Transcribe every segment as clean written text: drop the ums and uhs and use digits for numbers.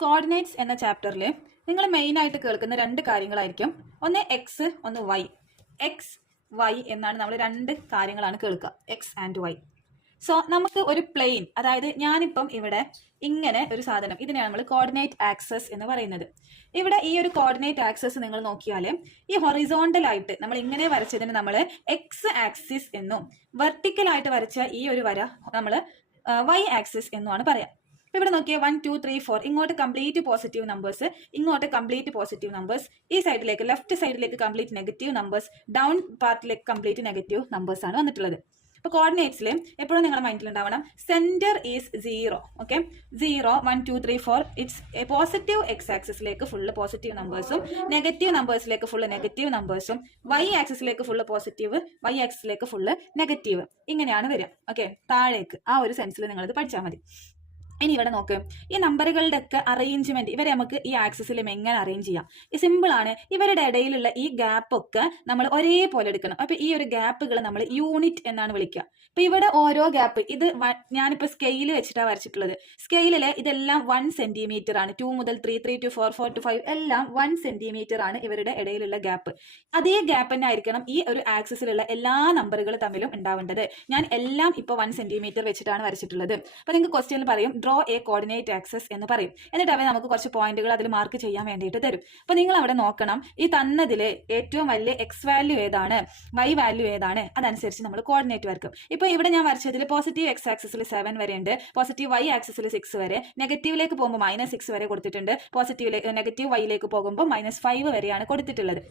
Coordinates എന്ന ചാപ്റ്ററിൽ നിങ്ങൾ മെയിനായിട്ട് കേൾക്കുന്ന രണ്ട് കാര്യങ്ങളായിരിക്കും. ഒന്ന് എക്സ്, ഒന്ന് വൈ. എക്സ്, വൈ എന്നാണ് നമ്മൾ രണ്ട് കാര്യങ്ങളാണ് കേൾക്കുക, എക്സ് ആൻഡ് വൈ. സോ നമുക്ക് ഒരു പ്ലെയിൻ, അതായത് ഞാനിപ്പം ഇവിടെ ഇങ്ങനെ ഒരു സാധനം, ഇതിനെയാണ് നമ്മൾ കോർഡിനേറ്റ് ആക്സസ് എന്ന് പറയുന്നത്. ഇവിടെ ഈ ഒരു കോർഡിനേറ്റ് ആക്സസ് നിങ്ങൾ നോക്കിയാൽ ഈ ഹൊറിസോണ്ടൽ ആയിട്ട് നമ്മൾ ഇങ്ങനെ വരച്ചതിന് നമ്മൾ എക്സ് ആക്സിസ് എന്നും വെർട്ടിക്കൽ ആയിട്ട് വരച്ച ഈ ഒരു വര നമ്മൾ വൈ ആക്സിസ് എന്നുമാണ് പറയാം. ഇവിടെ നോക്കിയാൽ 1 2 3 4 ഇങ്ങോട്ട് കംപ്ലീറ്റ് പോസിറ്റീവ് നമ്പേഴ്സ്, ഇങ്ങോട്ട് കംപ്ലീറ്റ് പോസിറ്റീവ് നമ്പേഴ്സ്, ഈ സൈഡിലേക്ക് ലെഫ്റ്റ് സൈഡിലേക്ക് കംപ്ലീറ്റ് നെഗറ്റീവ് നമ്പേഴ്സ്, ഡൗൺ പാർട്ടിലേക്ക് കംപ്ലീറ്റ് നെഗറ്റീവ് നമ്പേഴ്സ് ആണ് വന്നിട്ടുള്ളത്. അപ്പോൾ കോർഡിനേറ്റ്സിൽ എപ്പോഴും നിങ്ങളുടെ മൈൻഡിൽ ഉണ്ടാവണം centre is 0. Okay, 0 1 2 3 4 it's positive x ആക്സിസിലേക്ക് ഫുള്ള് പോസിറ്റീവ് നമ്പേഴ്സും നെഗറ്റീവ് നമ്പേഴ്സിലേക്ക് ഫുള്ള് നെഗറ്റീവ് നമ്പേഴ്സും, വൈ ആക്സിസിലേക്ക് ഫുള്ള് പോസിറ്റീവ്, വൈ ആക്സിസിലേക്ക് ഫുള്ള് നെഗറ്റീവ്, ഇങ്ങനെയാണ് വരിക. ഓക്കെ, താഴേക്ക് ആ ഒരു സെൻസിൽ നിങ്ങളിത് പഠിച്ചാൽ മതി. ഇനി ഇവിടെ നോക്ക്, ഈ നമ്പറുകളുടെ ഒക്കെ അറേഞ്ച്മെന്റ് ഇവരെ നമുക്ക് ഈ ആക്സിസിലും എങ്ങനെ അറേഞ്ച് ചെയ്യാം? സിമ്പിൾ ആണ്. ഇവരുടെ ഇടയിലുള്ള ഈ ഗ്യാപ്പ് ഒക്കെ നമ്മൾ ഒരേപോലെ എടുക്കണം. അപ്പൊ ഈ ഒരു ഗ്യാപ്പുകൾ നമ്മൾ യൂണിറ്റ് എന്നാണ് വിളിക്കുക. അപ്പൊ ഇവിടെ ഓരോ ഗ്യാപ്പ്, ഇത് ഞാനിപ്പോ സ്കെയിൽ വെച്ചിട്ടാണ് വരച്ചിട്ടുള്ളത്. സ്കെയിലില് ഇതെല്ലാം 1 സെന്റിമീറ്റർ ആണ്. 2 മുതൽ 3 3 to 4 4 to 5 എല്ലാം 1 സെന്റിമീറ്റർ ആണ് ഇവരുടെ ഇടയിലുള്ള ഗ്യാപ്പ്. അതേ ഗ്യാപ്പ് തന്നെ ആയിരിക്കണം ഈ ഒരു ആക്സിസിലുള്ള എല്ലാ നമ്പറുകൾ തമ്മിലും ഉണ്ടാവേണ്ടത്. ഞാൻ എല്ലാം ഇപ്പൊ 1 സെന്റിമീറ്റർ വെച്ചിട്ടാണ് വരച്ചിട്ടുള്ളത്. അപ്പൊ നിങ്ങൾക്ക് ക്വസ്റ്റ്യനിൽ പറയും ഡ്രോ എ കോർഡിനേറ്റ് ആക്സസ് എന്ന് പറയും. എന്നിട്ട് അവ നമുക്ക് കുറച്ച് പോയിന്റുകൾ അതിൽ മാർക്ക് ചെയ്യാൻ വേണ്ടിയിട്ട് തരും. അപ്പൊ നിങ്ങൾ അവിടെ നോക്കണം, ഈ തന്നതില് ഏറ്റവും വലിയ എക്സ് വാല്യൂ ഏതാണ്, വൈ വാല്യൂ ഏതാണ്, അതനുസരിച്ച് നമ്മൾ കോർഡിനേറ്റ് വരക്കും. ഇപ്പൊ ഇവിടെ ഞാൻ വരച്ചതിൽ പോസിറ്റീവ് എക്സ് ആക്സിസിൽ 7 വരെ ഉണ്ട്, പോസിറ്റീവ് വൈ ആക്സിസിൽ 6 വരെ, നെഗറ്റീവിലേക്ക് പോകുമ്പോൾ -6 വരെ കൊടുത്തിട്ടുണ്ട്, നെഗറ്റീവ് വൈയിലേക്ക് പോകുമ്പോൾ -5 വരെയാണ് കൊടുത്തിട്ടുള്ളത്.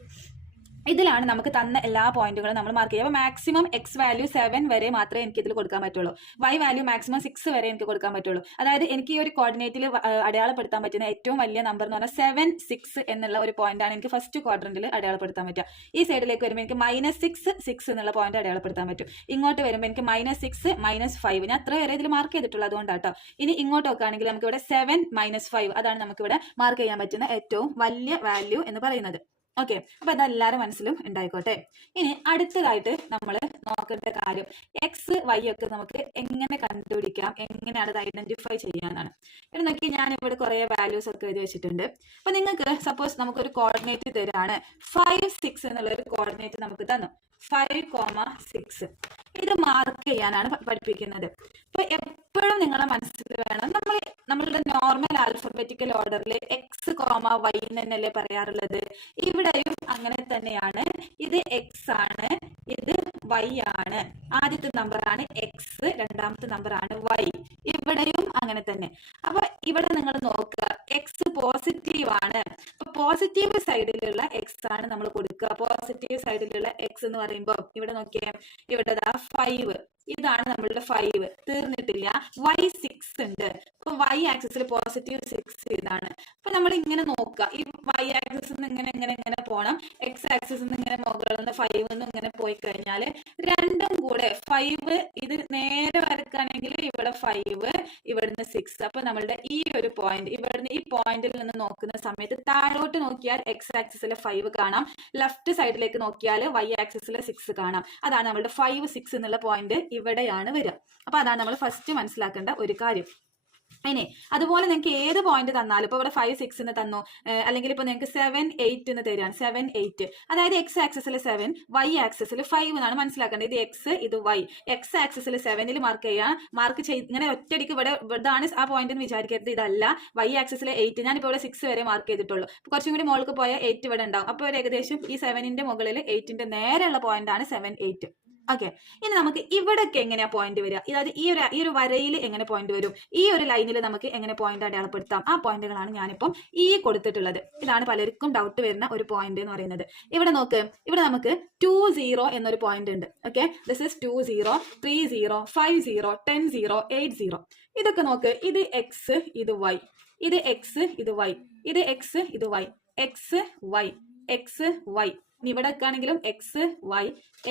ഇതിലാണ് നമുക്ക് തന്ന എല്ലാ പോയിന്റുകളും നമ്മൾ മാർക്ക് ചെയ്യുക. അപ്പോൾ മാക്സിമം എക്സ് വാല്യൂ 7 വരെ മാത്രമേ എനിക്ക് ഇതിൽ കൊടുക്കാൻ പറ്റുള്ളൂ, വൈ വാല്യൂ മാക്സിമം 6 വരെ എനിക്ക് കൊടുക്കാൻ പറ്റുള്ളൂ. അതായത് എനിക്ക് ഈ ഒരു കോർഡിനേറ്റിൽ അടയാളപ്പെടുത്താൻ പറ്റുന്ന ഏറ്റവും വലിയ നമ്പർ എന്ന് പറഞ്ഞാൽ 7 6 എന്നുള്ള ഒരു പോയിന്റാണ് എനിക്ക് ഫസ്റ്റ് ക്വാഡ്രന്റിൽ അടയാളപ്പെടുത്താൻ പറ്റുക. ഈ സൈഡിലേക്ക് വരുമ്പോൾ എനിക്ക് -6 6 എന്നുള്ള പോയിന്റ് അടയാളപ്പെടുത്താൻ പറ്റും. ഇങ്ങോട്ട് വരുമ്പോൾ എനിക്ക് -6 -5, ഞാൻ അത്ര വരെ ഇതിൽ മാർക്ക് ചെയ്തിട്ടുള്ളൂ, അതുകൊണ്ടാട്ടോ. ഇനി ഇങ്ങോട്ട് നോക്കുകയാണെങ്കിൽ നമുക്ക് ഇവിടെ 7 -5 അതാണ് നമുക്ക് ഇവിടെ മാർക്ക് ചെയ്യാൻ പറ്റുന്ന ഏറ്റവും വലിയ വാല്യൂ എന്ന് പറയുന്നത്. ഓക്കെ, അപ്പൊ അതെല്ലാവരും മനസ്സിലും ഉണ്ടായിക്കോട്ടെ. ഇനി അടുത്തതായിട്ട് നമ്മൾ നോക്കേണ്ട കാര്യം എക്സ് വൈ ഒക്കെ നമുക്ക് എങ്ങനെ കണ്ടുപിടിക്കാം, എങ്ങനെയാണ് അത് ഐഡന്റിഫൈ ചെയ്യാനാണ്. ഇവിടെ നോക്കി ഞാൻ ഇവിടെ കുറെ വാല്യൂസ് ഒക്കെ എഴുതി വെച്ചിട്ടുണ്ട്. അപ്പൊ നിങ്ങൾക്ക് സപ്പോസ് നമുക്കൊരു കോർഡിനേറ്റ് തരാണ് 5 6 എന്നുള്ള ഒരു കോർഡിനേറ്റ് നമുക്ക് തന്നു, 5,6. ഇത് മാർക്ക് ചെയ്യാനാണ് പഠിപ്പിക്കുന്നത്. അപ്പൊ എപ്പോഴും നിങ്ങളുടെ മനസ്സിൽ വേണം, നമ്മളുടെ നോർമൽ ആൽഫബറ്റിക്കൽ ഓർഡറിൽ എക്സ് കോമ വൈ എന്നല്ലേ പറയാറുള്ളത്. ഇവിടെയും അങ്ങനെ തന്നെയാണ്. ഇത് എക്സ് ആണ്, ഇത് വൈ ആണ്. ആദ്യത്തെ നമ്പർ ആണ് എക്സ്, രണ്ടാമത്തെ നമ്പർ ആണ് വൈ. ഇവിടെയും അങ്ങനെ തന്നെ. അപ്പൊ ഇവിടെ നിങ്ങൾ നോക്കുക, എക്സ് പോസിറ്റീവ് ആണ്. അപ്പൊ പോസിറ്റീവ് സൈഡിലുള്ള എക്സ് ആണ് നമ്മൾ കൊടുക്കുക. പോസിറ്റീവ് സൈഡിലുള്ള എക്സ് എന്ന് പറയുമ്പോൾ ഇവിടെ നോക്കിയേ, ഇവിടെ 5, ഇതാണ് നമ്മളുടെ 5, തീർന്നിട്ടില്ല. വൈ 6 ഉണ്ട്. അപ്പൊ വൈ ആക്സിസിൽ പോസിറ്റീവ് 6 ഇതാണ്. അപ്പൊ നമ്മൾ ഇങ്ങനെ നോക്കുക, ഈ വൈ ആക്സിസിൽ നിന്ന് ഇങ്ങനെ പോകണം, എക്സ് ആക്സിസിൽ നിന്ന് ഇങ്ങനെ മുകളിൽ നിന്ന് 5 ഇങ്ങനെ പോയി കഴിഞ്ഞാൽ രണ്ടും കൂടെ 5 ഇത് നേരെ വരക്കുകയാണെങ്കിൽ ഇവിടെ 5, ഇവിടുന്ന് 6. അപ്പൊ നമ്മളുടെ ഈ ഒരു പോയിന്റ്, ഇവിടുന്ന് ഈ പോയിന്റിൽ നിന്ന് നോക്കുന്ന സമയത്ത് താഴോട്ട് നോക്കിയാൽ എക്സ് ആക്സിസിലെ 5 കാണാം, ലെഫ്റ്റ് സൈഡിലേക്ക് നോക്കിയാൽ വൈ ആക്സിസിലെ 6 കാണാം. അതാണ് നമ്മളുടെ 5 6 എന്നുള്ള പോയിന്റ് ഇവിടെയാണ് വരിക. അപ്പൊ അതാണ് നമ്മൾ ഫസ്റ്റ് മനസ്സിലാക്കേണ്ട ഒരു കാര്യം. ഇനി അതുപോലെ നിങ്ങൾക്ക് ഏത് പോയിന്റ് തന്നാലും, ഇപ്പൊ ഇവിടെ 5 6 എന്ന് തന്നു, അല്ലെങ്കിൽ ഇപ്പൊ നിങ്ങൾക്ക് 7 8 എന്ന് തരാണ്, 7 8, അതായത് എക്സ് ആക്സിസിൽ 7, വൈ ആക്സിസിൽ 5 എന്നാണ് മനസ്സിലാക്കേണ്ടത്. ഇത് എക്സ്, ഇത് വൈ. എക്സ് ആക്സിസിൽ 7 മാർക്ക് ചെയ്യാം, മാർക്ക് ചെയ്ത് ഇങ്ങനെ ഒറ്റയടിക്ക് ഇതാണ് ആ പോയിന്റ് എന്ന് വിചാരിക്കരുത്, ഇതല്ല. വൈ ആക്സിസിൽ 8, ഞാനിപ്പോൾ ഇവിടെ 6 വരെ മാർക്ക് ചെയ്തിട്ടുള്ളൂ. കുറച്ചും കൂടി മുകളിൽ പോയാൽ 8 ഇവിടെ ഉണ്ടാവും. അപ്പോൾ ഒരു ഏകദേശം ഈ 7ന്റെ മുകളിൽ 8ന്റെ നേരെയുള്ള പോയിന്റ് ആണ് 7 8. ഓക്കെ, ഇനി നമുക്ക് ഇവിടൊക്കെ എങ്ങനെയാ പോയിന്റ് വരിക, അതായത് ഈ ഒരു വരയിൽ എങ്ങനെ പോയിന്റ് വരും, ഈ ഒരു ലൈനിൽ നമുക്ക് എങ്ങനെ പോയിന്റ് അടയാളപ്പെടുത്താം, ആ പോയിന്റുകളാണ് ഞാനിപ്പം ഈ കൊടുത്തിട്ടുള്ളത്. ഇതാണ് പലർക്കും ഡൗട്ട് വരുന്ന ഒരു പോയിന്റ് എന്ന് പറയുന്നത്. ഇവിടെ നോക്ക്, ഇവിടെ നമുക്ക് 2 0 എന്നൊരു പോയിന്റ് ഉണ്ട്. Okay, this is 2 0 3 0 5 0 10 0 8 0. ഇതൊക്കെ നോക്ക്, ഇത് എക്സ്, ഇത് വൈ, ഇത് എക്സ്, ഇത് വൈ, ഇത് എക്സ്, ഇത് y, x y, x y. ഇവിടെ ആണെങ്കിലും x y,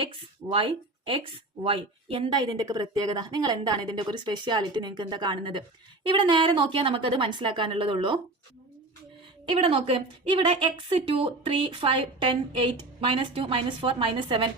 x y, x y. എന്താ ഇതിന്റെയൊക്കെ പ്രത്യേകത? നിങ്ങൾ എന്താണ് ഇതിന്റെ ഒരു സ്പെഷ്യാലിറ്റി നിങ്ങൾക്ക് എന്താ കാണുന്നത്? ഇവിടെ നേരെ നോക്കിയാൽ നമുക്കത് മനസ്സിലാക്കാനുള്ളതുള്ളൂ. ഇവിടെ നോക്ക്, ഇവിടെ എക്സ് 2 3 5 10 8 -2 -4 -7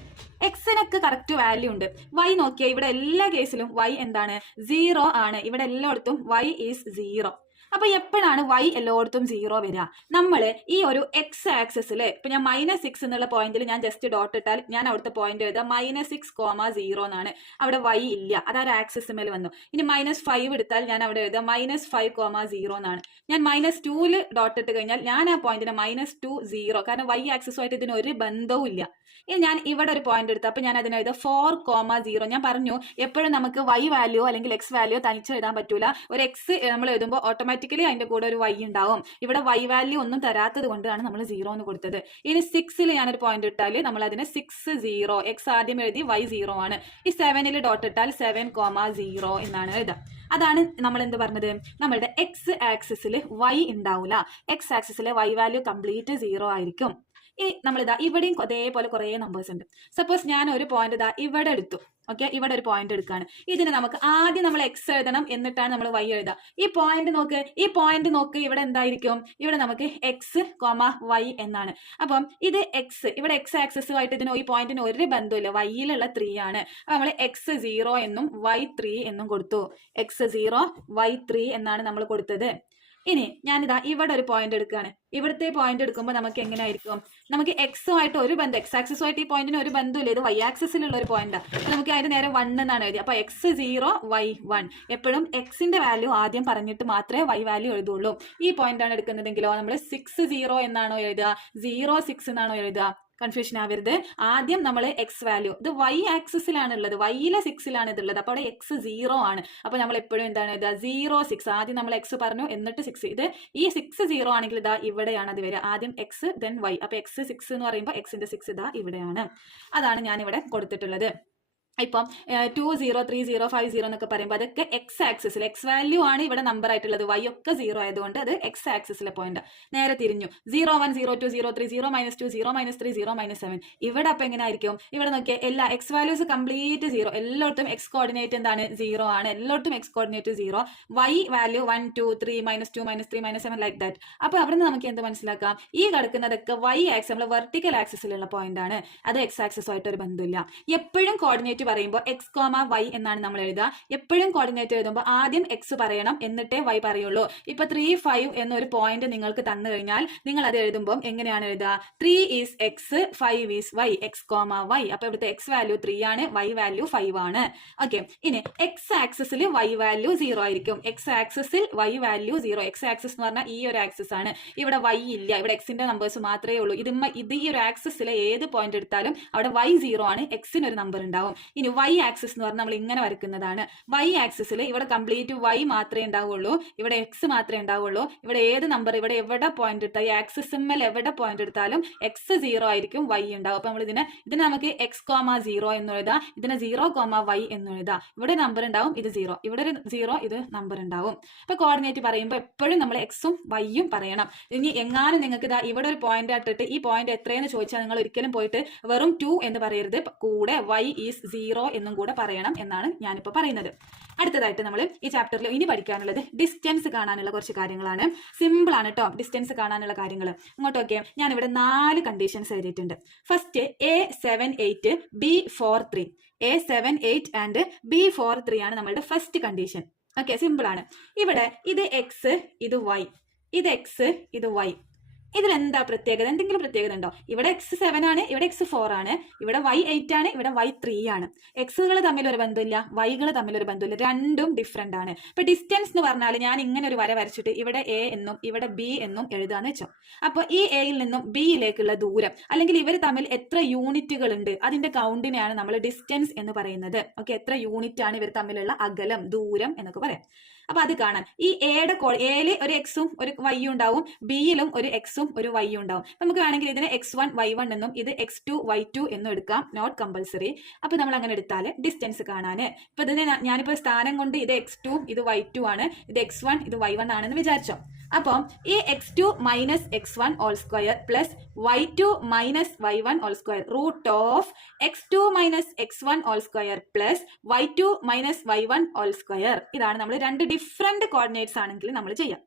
എക്സിനൊക്കെ കറക്റ്റ് വാല്യൂ ഉണ്ട്. വൈ നോക്കിയാൽ ഇവിടെ എല്ലാ കേസിലും വൈ എന്താണ് 0 ആണ്. ഇവിടെ എല്ലായിടത്തും വൈ ഈസ് 0. അപ്പൊ എപ്പോഴാണ് y എല്ലായിടത്തും 0 വരിക? നമ്മൾ ഈ ഒരു എക്സ് ആക്സിസിൽ ഇപ്പൊ ഞാൻ -6 എന്നുള്ള പോയിന്റിൽ ഞാൻ ജസ്റ്റ് ഡോട്ട് ഇട്ടാൽ ഞാൻ അവിടുത്തെ പോയിന്റ് എഴുതാം -6,0 എന്നാണ്. അവിടെ y ഇല്ല, അത് ആ ഒരു ആക്സിസിമേൽ വന്നു. ഇനി -5 എടുത്താൽ ഞാൻ അവിടെ എഴുതാം -5,0 എന്നാണ്. ഞാൻ -2ൽ ഡോട്ട് ഇട്ട് കഴിഞ്ഞാൽ ഞാൻ ആ പോയിന്റിനെ -2 0, കാരണം y ആക്സിസുമായിട്ട് ഇതിന് ഒരു ബന്ധവും ഇല്ല. ഇനി ഞാൻ ഇവിടെ ഒരു പോയിന്റ് എടുത്തു, അപ്പൊ ഞാൻ അതിന് എഴുതാം 4,0. ഞാൻ പറഞ്ഞു എപ്പോഴും നമുക്ക് y വാല്യൂ അല്ലെങ്കിൽ x വാല്യൂ തനിച്ച് എഴുതാൻ പറ്റൂല. ഒരു x നമ്മൾ എഴുതുമ്പോൾ ഓട്ടോമാറ്റിക്കലി അതിന്റെ കൂടെ ഒരു y ഉണ്ടാവും. ഇവിടെ y വാല്യൂ ഒന്നും തരാത്തത് കൊണ്ടാണ് നമ്മൾ 0 എന്ന് കൊടുത്തത്. ഇനി 6ൽ ഞാനൊരു പോയിന്റ് ഇട്ടാൽ നമ്മൾ അതിനെ 6,0, x ആദ്യം എഴുതി y 0 ആണ്. ഈ 7ൽ ഡോട്ട് ഇട്ടാൽ 7,0 എന്നാണ് എഴുതാം. അതാണ് നമ്മൾ എന്ത് പറഞ്ഞത്, നമ്മളുടെ എക്സ് ആക്സിസിൽ y ഉണ്ടാവില്ല, എക്സ് ആക്സിസിലെ y വാല്യൂ കംപ്ലീറ്റ് 0 ആയിരിക്കും. ഇനി നമ്മളിതാ ഇവിടെയും അതേപോലെ കുറേ നമ്പേഴ്സ് ഉണ്ട്. സപ്പോസ് ഞാൻ ഒരു പോയിന്റ് ഇതാ ഇവിടെ എടുത്തു, ഓക്കെ, ഇവിടെ ഒരു പോയിന്റ് എടുക്കുകയാണ്. ഇതിന് നമുക്ക് ആദ്യം നമ്മൾ എക്സ് എഴുതണം, എന്നിട്ടാണ് നമ്മൾ y എഴുതുക. ഈ പോയിന്റ് നോക്ക്, ഇവിടെ എന്തായിരിക്കും? ഇവിടെ നമുക്ക് എക്സ്, y എന്നാണ്. അപ്പം ഇത് എക്സ്, ഇവിടെ എക്സ് ആക്സസുമായിട്ട് ഇതിന് ഈ പോയിന്റിന് ഒരു ബന്ധമില്ല, വൈയിലുള്ള 3 ആണ്. അപ്പൊ നമ്മൾ എക്സ് 0 എന്നും y 3 എന്നും കൊടുത്തു. എക്സ് 0 y 3 എന്നാണ് നമ്മൾ കൊടുത്തത്. ഇനി ഞാനിതാ ഇവിടെ ഒരു പോയിന്റ് എടുക്കുകയാണ്. ഇവിടുത്തെ പോയിന്റ് എടുക്കുമ്പോൾ നമുക്ക് എങ്ങനെയായിരിക്കും? നമുക്ക് എക്സുമായിട്ട് ഒരു ബന്ധം, എക്സ് ആക്സിസുമായിട്ട് ഈ പോയിന്റിന് ഒരു ബന്ധമില്ല, ഇത് y ആക്സിസിലുള്ള ഒരു പോയിന്റ്. നമുക്ക് അതിന്റെ നേരെ 1 എന്നാണ് എഴുതി. അപ്പൊ എക്സ് 0 y 1. എപ്പോഴും എക്സിന്റെ വാല്യൂ ആദ്യം പറഞ്ഞിട്ട് മാത്രമേ y വാല്യൂ എഴുതുള്ളൂ. ഈ പോയിന്റ് ആണ് എടുക്കുന്നതെങ്കിലോ നമ്മൾ 6,0 എന്നാണോ എഴുതുക, 0,6 എന്നാണോ എഴുതുക? കൺഫ്യൂഷൻ ആവരുത്. ആദ്യം നമ്മൾ എക്സ് വാല്യൂ, ഇത് y ആക്സിസിലാണ് ഉള്ളത്, വൈയിലെ 6ലാണ് ഇതുള്ളത്, അപ്പോൾ അവിടെ എക്സ് 0 ആണ്. അപ്പൊ നമ്മൾ എപ്പോഴും എന്താണ് ഇതാ 0,6, ആദ്യം നമ്മൾ എക്സ് പറഞ്ഞു എന്നിട്ട് 6. ഇത് ഈ 6 0 ആണെങ്കിൽ ഇതാ ഇവിടെയാണ് അത് വരിക, ആദ്യം എക്സ് ദെൻ y. അപ്പൊ എക്സ് 6 എന്ന് പറയുമ്പോൾ എക്സിന്റെ 6 ഇതാ ഇവിടെയാണ്. അതാണ് ഞാൻ ഇവിടെ കൊടുത്തിട്ടുള്ളത്. ഇപ്പം 2 0 3 0 5 0 എന്നൊക്കെ പറയുമ്പോൾ അതൊക്കെ എക്സ് ആക്സിസിൽ, എക്സ് വാല്യൂ ആണ് ഇവിടെ നമ്പർ ആയിട്ടുള്ളത്, y ഒക്കെ 0 ആയതുകൊണ്ട് അത് എക്സ് ആക്സിസിലെ പോയിന്റ്. നേരെ തിരിഞ്ഞു 0 1 0 2 0 3 0 -2 0 -3 0 -7. ഇവിടെ അപ്പൊ എങ്ങനെ ആയിരിക്കും? ഇവിടെ നോക്കിയാൽ എല്ലാ എക്സ് വാല്യൂസ് കംപ്ലീറ്റ് 0, എല്ലായിടത്തും എക്സ് കോർഡിനേറ്റ് എന്താണ് 0 ആണ്, എല്ലായിടത്തും X coordinate 0. y value 1 2 3 -2 -3 -7 like that. അപ്പൊ അവിടെ നിന്ന് നമുക്ക് എന്ത് മനസ്സിലാക്കാം? ഈ കിടക്കുന്നതൊക്കെ y ആക്സിസ്, നമ്മൾ വെർട്ടിക്കൽ ആക്സിസിലുള്ള പോയിന്റ് ആണ്, അത് എക്സ് ആക്സിസുമായിട്ട് ഒരു ബന്ധമില്ല. എപ്പോഴും കോർഡിനേറ്റ് പറയുമ്പോൾ എക്സ് y എന്നാണ് നമ്മൾ എഴുതുക. എപ്പോഴും കോർഡിനേറ്റ് എഴുതുമ്പോൾ ആദ്യം എക്സ് പറയണം, എന്നിട്ടേ y പറയുള്ളൂ. ഇപ്പൊ 3 5 എന്നൊരു പോയിന്റ് നിങ്ങൾക്ക് തന്നു കഴിഞ്ഞാൽ നിങ്ങൾ അത് എഴുതുമ്പോൾ എങ്ങനെയാണ് എഴുതുക? 3 is x, 5 is y, x, y. അപ്പൊ ഇവിടുത്തെ എക്സ് വാല്യൂ 3 ആണ്, y വാല്യൂ 5 ആണ്. ഓക്കെ, ഇനി എക്സ് ആക്സിസിൽ y വാല്യൂ 0 ആയിരിക്കും. എക്സ് ആക്സിസിൽ y വാല്യൂ 0. എക്സ് ആക്സിസ് എന്ന് പറഞ്ഞാൽ ഈ ഒരു ആക്സിസ് ആണ്, ഇവിടെ y ഇല്ല, ഇവിടെ എക്സിന്റെ നമ്പേഴ്സ് മാത്രമേ ഉള്ളൂ. ഇത് ഈ ഒരു ആക്സിസിലെ ഏത് പോയിന്റ് എടുത്താലും അവിടെ y 0 ആണ്, എക്സിന് ഒരു നമ്പർ ഉണ്ടാവും. ഇനി y ആക്സിസ് എന്ന് പറഞ്ഞാൽ നമ്മൾ ഇങ്ങനെ വരയ്ക്കുന്നതാണ്. y ആക്സിസിൽ ഇവിടെ കംപ്ലീറ്റ് y മാത്രമേ ഉണ്ടാവുള്ളൂ, ഇവിടെ x മാത്രമേ ഉണ്ടാവുള്ളൂ. ഇവിടെ ഏത് നമ്പർ, ഇവിടെ എവിടെ പോയിന്റ് എടുത്താൽ, ഈ ആക്സിസിന്മേൽ എവിടെ പോയിന്റ് എടുത്താലും x 0 ആയിരിക്കും, y ഉണ്ടാവും. അപ്പൊ നമ്മൾ ഇതിനെ നമുക്ക് x, 0 എന്ന് എഴുതാം, ഇതിനെ 0, y എന്ന് എഴുതാം. ഇവിടെ നമ്പർ ഉണ്ടാവും, ഇത് 0, ഇവിടെ ഒരു 0, ഇത് നമ്പർ ഉണ്ടാവും. അപ്പൊ കോർഡിനേറ്റ് പറയുമ്പോൾ എപ്പോഴും നമ്മൾ എക്സും വൈയും പറയണം. ഇനി എങ്ങാനും നിങ്ങൾക്ക് ഇതാ ഇവിടെ ഒരു പോയിന്റ് ആയിട്ടിട്ട് ഈ പോയിന്റ് എത്രയെന്ന് ചോദിച്ചാൽ നിങ്ങൾ ഒരിക്കലും പോയിട്ട് വെറും 2 എന്ന് പറയരുത്, കൂടെ y is 0 എന്നും കൂടെ പറയണം എന്നാണ് ഞാനിപ്പോൾ പറയുന്നത്. അടുത്തതായിട്ട് നമ്മൾ ഈ ചാപ്റ്ററിൽ ഇനി പഠിക്കാനുള്ളത് ഡിസ്റ്റൻസ് കാണാനുള്ള കുറച്ച് കാര്യങ്ങളാണ്. സിമ്പിൾ ആണ് കേട്ടോ ഡിസ്റ്റൻസ് കാണാനുള്ള കാര്യങ്ങൾ. ഇങ്ങോട്ട് നോക്കിയാൽ ഞാൻ ഇവിടെ 4 കണ്ടീഷൻസ് എഴുതിയിട്ടുണ്ട്. First A7 8 B4 3. A7 8 and B4 3 ആണ് നമ്മളുടെ ഫസ്റ്റ് കണ്ടീഷൻ. ഓക്കെ, സിമ്പിൾ ആണ്. ഇവിടെ ഇത് എക്സ്, ഇത് വൈ, ഇത് എക്സ്, ഇത് വൈ. ഇതിൽ എന്താ പ്രത്യേകത? എന്തെങ്കിലും പ്രത്യേകത ഉണ്ടോ? ഇവിടെ x7 ആണ്, ഇവിടെ x4 ആണ്, ഇവിടെ y8 ആണ്, ഇവിടെ y3 ആണ്. എക്സുകൾ തമ്മിൽ ഒരു ബന്ധമില്ല, വൈകൾ തമ്മിൽ ഒരു ബന്ധമില്ല, രണ്ടും ഡിഫറെന്റ് ആണ്. ഇപ്പൊ ഡിസ്റ്റൻസ് എന്ന് പറഞ്ഞാൽ ഞാൻ ഇങ്ങനെ ഒരു വര വരച്ചിട്ട് ഇവിടെ a എന്നും ഇവിടെ b എന്നും എഴുതാന്ന് വെച്ചോ. അപ്പൊ ഈ എയിൽ നിന്നും ബിയിലേക്കുള്ള ദൂരം, അല്ലെങ്കിൽ ഇവർ തമ്മിൽ എത്ര യൂണിറ്റുകൾ ഉണ്ട് അതിന്റെ കൗണ്ടിനെയാണ് നമ്മൾ ഡിസ്റ്റൻസ് എന്ന് പറയുന്നത്. ഓക്കെ, എത്ര യൂണിറ്റ് ആണ് ഇവർ തമ്മിലുള്ള അകലം, ദൂരം എന്നൊക്കെ പറയാം. അപ്പൊ അത് കാണാൻ ഈ എയുടെ എയിൽ ഒരു എക്സും ഒരു വൈയും ഉണ്ടാവും, ബിയിലും ഒരു എക്സും ഒരു വൈയും ഉണ്ടാവും. നമുക്ക് വേണമെങ്കിൽ ഇതിനെ x1 y1 എന്നും ഇത് x2 y2 എന്നും എടുക്കാം, നോട്ട് കമ്പൽസറി. അപ്പൊ നമ്മൾ അങ്ങനെ എടുത്താൽ ഡിസ്റ്റൻസ് കാണാന് ഇപ്പൊ ഇതിനെ ഞാനിപ്പോ സ്ഥാനം കൊണ്ട് ഇത് x2 ഇത് y2 ആണ്, ഇത് x1 ഇത് y1 ആണെന്ന് വിചാരിച്ചോ. അപ്പം ഈ x2 minus x1 whole square plus y2 minus y1 whole square root of x2 minus x1 whole square plus y2 minus y1 whole square. ഇതാണ് നമ്മൾ രണ്ട് ഡിഫറെന്റ് കോർഡിനേറ്റ്സ് ആണെങ്കിൽ നമ്മൾ ചെയ്യാം.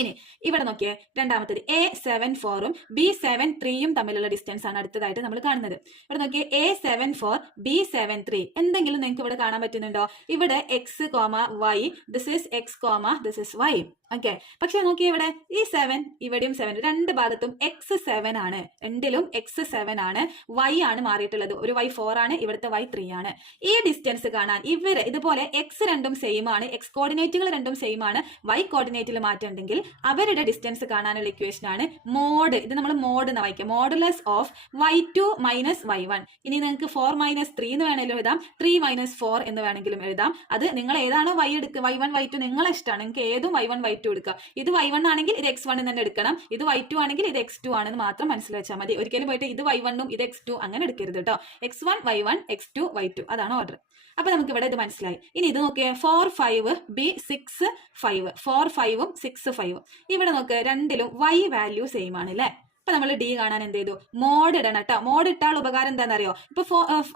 ഇനി ഇവിടെ നോക്കിയേ, രണ്ടാമത്തേത് A74 B73 തമ്മിലുള്ള ഡിസ്റ്റൻസ് ആണ് അടുത്തതായിട്ട് നമ്മൾ കാണുന്നത്. ഇവിടെ നോക്കിയേ, A74 B73 എന്തെങ്കിലും നിങ്ങൾക്ക് ഇവിടെ കാണാൻ പറ്റുന്നുണ്ടോ? ഇവിടെ x comma y, this is x comma this is y. Okay, പക്ഷെ നോക്കിയേ ഇവിടെ ഈ 7 ഇവിടെയും 7, രണ്ട് ഭാഗത്തും x7 ആണ്, രണ്ടിലും x7 ആണ്. y ആണ് മാറിയിട്ടുള്ളത്, ഒരു y 4 ആണ്, ഇവിടുത്തെ y 3 ആണ്. ഈ ഡിസ്റ്റൻസ് കാണാൻ ഇവര് ഇതുപോലെ x രണ്ടും സെയിം ആണ്, x കോർഡിനേറ്റുകൾ രണ്ടും സെയിം ആണ്, y കോർഡിനേറ്റിൽ മാറ്റം ഉണ്ടെങ്കിൽ അവരുടെ ഡിസ്റ്റൻസ് കാണാനുള്ള ഇക്വേഷൻ ആണ് മോഡ്. ഇത് നമ്മൾ മോഡ് എന്ന് വായിക്കാം, modulus of y2 minus y1. ഇനി നിങ്ങൾക്ക് 4 മൈനസ് 3 എന്ന് വേണമെങ്കിലും എഴുതാം, 3 മൈനസ് 4 എന്ന് വേണമെങ്കിലും എഴുതാം. അത് നിങ്ങൾ ഏതാണോ y എടുക്കുക, y1 y2 നിങ്ങളെ ഇഷ്ടമാണ്, നിങ്ങൾക്ക് ഏതും y1 y2 എടുക്കാം. ഇത് y1 ആണെങ്കിൽ ഇത് x1 തന്നെ എടുക്കണം, ഇത് y2 ആണെങ്കിൽ ഇത് x2 ആണെന്ന് മാത്രം മനസ്സിൽ വെച്ചാൽ മതി. ഒരിക്കലും പോയിട്ട് ഇത് y1 ഉം ഇത് x2 അങ്ങനെ എടുക്കരുത് കേട്ടോ. x1 y1 x2 y2 അതാണ് ഓർഡർ. അപ്പൊ നമുക്ക് ഇവിടെ ഇത് മനസ്സിലായി. ഇനി ഇത് നോക്കിയേ, 4 5 B6 5, 4 5 6 5. ഇവിടെ നോക്ക്, രണ്ടിലും y വാല്യൂ സെയിം ആണ് അല്ലേ. അപ്പൊ നമ്മൾ ഡി കാണാൻ എന്ത് ചെയ്തു, മോഡ് ഇടണം കേട്ടോ. മോഡ് ഇട്ടാൽ ഉപകാരം എന്താണെന്നറിയോ, ഇപ്പൊ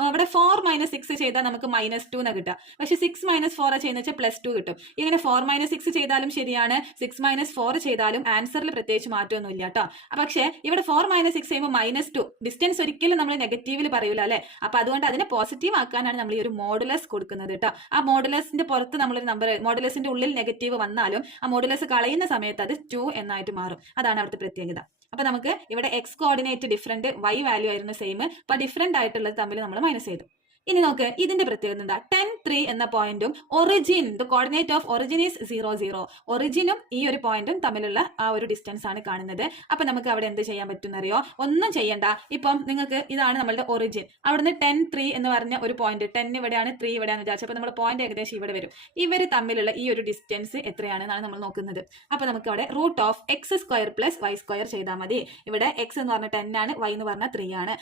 ഇവിടെ 4 മൈനസ് 6 ചെയ്താൽ നമുക്ക് -2 എന്ന് കിട്ടുക. പക്ഷെ 6 മൈനസ് 4 ചെയ്യുന്ന വെച്ചാൽ +2 കിട്ടും. ഇങ്ങനെ 4 മൈനസ് 6 ചെയ്താലും ശരിയാണ്, 6 മൈനസ് 4 ചെയ്താലും ആൻസറിൽ പ്രത്യേകിച്ച് മാറ്റമൊന്നും ഇല്ല കേട്ടോ. പക്ഷെ ഇവിടെ 4 മൈനസ് 6 ചെയ്യുമ്പോൾ -2, ഡിസ്റ്റൻസ് ഒരിക്കലും നമ്മൾ നെഗറ്റീവിൽ പറയൂല അല്ലെ. അപ്പൊ അതുകൊണ്ട് അതിനെ പോസിറ്റീവ് ആക്കാനാണ് നമ്മൾ ഈ ഒരു മോഡുലസ് കൊടുക്കുന്നത് കേട്ടോ. ആ മോഡുലസിന്റെ പുറത്ത് നമ്മളൊരു നമ്പർ, മോഡുലസിന്റെ ഉള്ളിൽ നെഗറ്റീവ് വന്നാലും ആ മോഡുലസ് കളയുന്ന സമയത്ത് അത് 2 എന്നായിട്ട് മാറും. അതാണ് അവിടുത്തെ പ്രത്യേകത. അപ്പൊ നമുക്ക് ഇവിടെ x coordinate different, y value ആയിരുന്നു സെയിം, അപ്പൊ ഡിഫറെന്റ് ആയിട്ടുള്ളത് തമ്മിൽ നമ്മൾ മൈനസ് ചെയ്തു. ഇനി നോക്ക്, ഇതിന്റെ പ്രത്യേകത എന്താ, 10 3 എന്ന പോയിന്റും origin, the coordinate of origin is 0 0, ഒറിജിനും ഈ ഒരു പോയിന്റും തമ്മിലുള്ള ആ ഒരു ഡിസ്റ്റൻസ് ആണ് കാണുന്നത്. അപ്പൊ നമുക്ക് അവിടെ എന്ത് ചെയ്യാൻ പറ്റുന്നറിയോ, ഒന്നും ചെയ്യണ്ട. ഇപ്പം നിങ്ങൾക്ക് ഇതാണ് നമ്മളുടെ ഒറിജിൻ, അവിടുന്ന് 10 3 എന്ന് പറഞ്ഞ ഒരു പോയിന്റ്, 10 ഇവിടെയാണ് 3 ഇവിടെയാണ് വിചാരിച്ചപ്പോൾ നമ്മുടെ പോയിന്റ് ഏകദേശം ഇവിടെ വരും. ഇവർ തമ്മിലുള്ള ഈ ഒരു ഡിസ്റ്റൻസ് എത്രയാണെന്നാണ് നമ്മൾ നോക്കുന്നത്. അപ്പൊ നമുക്ക് അവിടെ √(x² + y² ചെയ്താൽ മതി. ഇവിടെ x എന്ന് പറഞ്ഞ 10 ആണ്, y എന്ന് പറഞ്ഞ 3 ആണ്.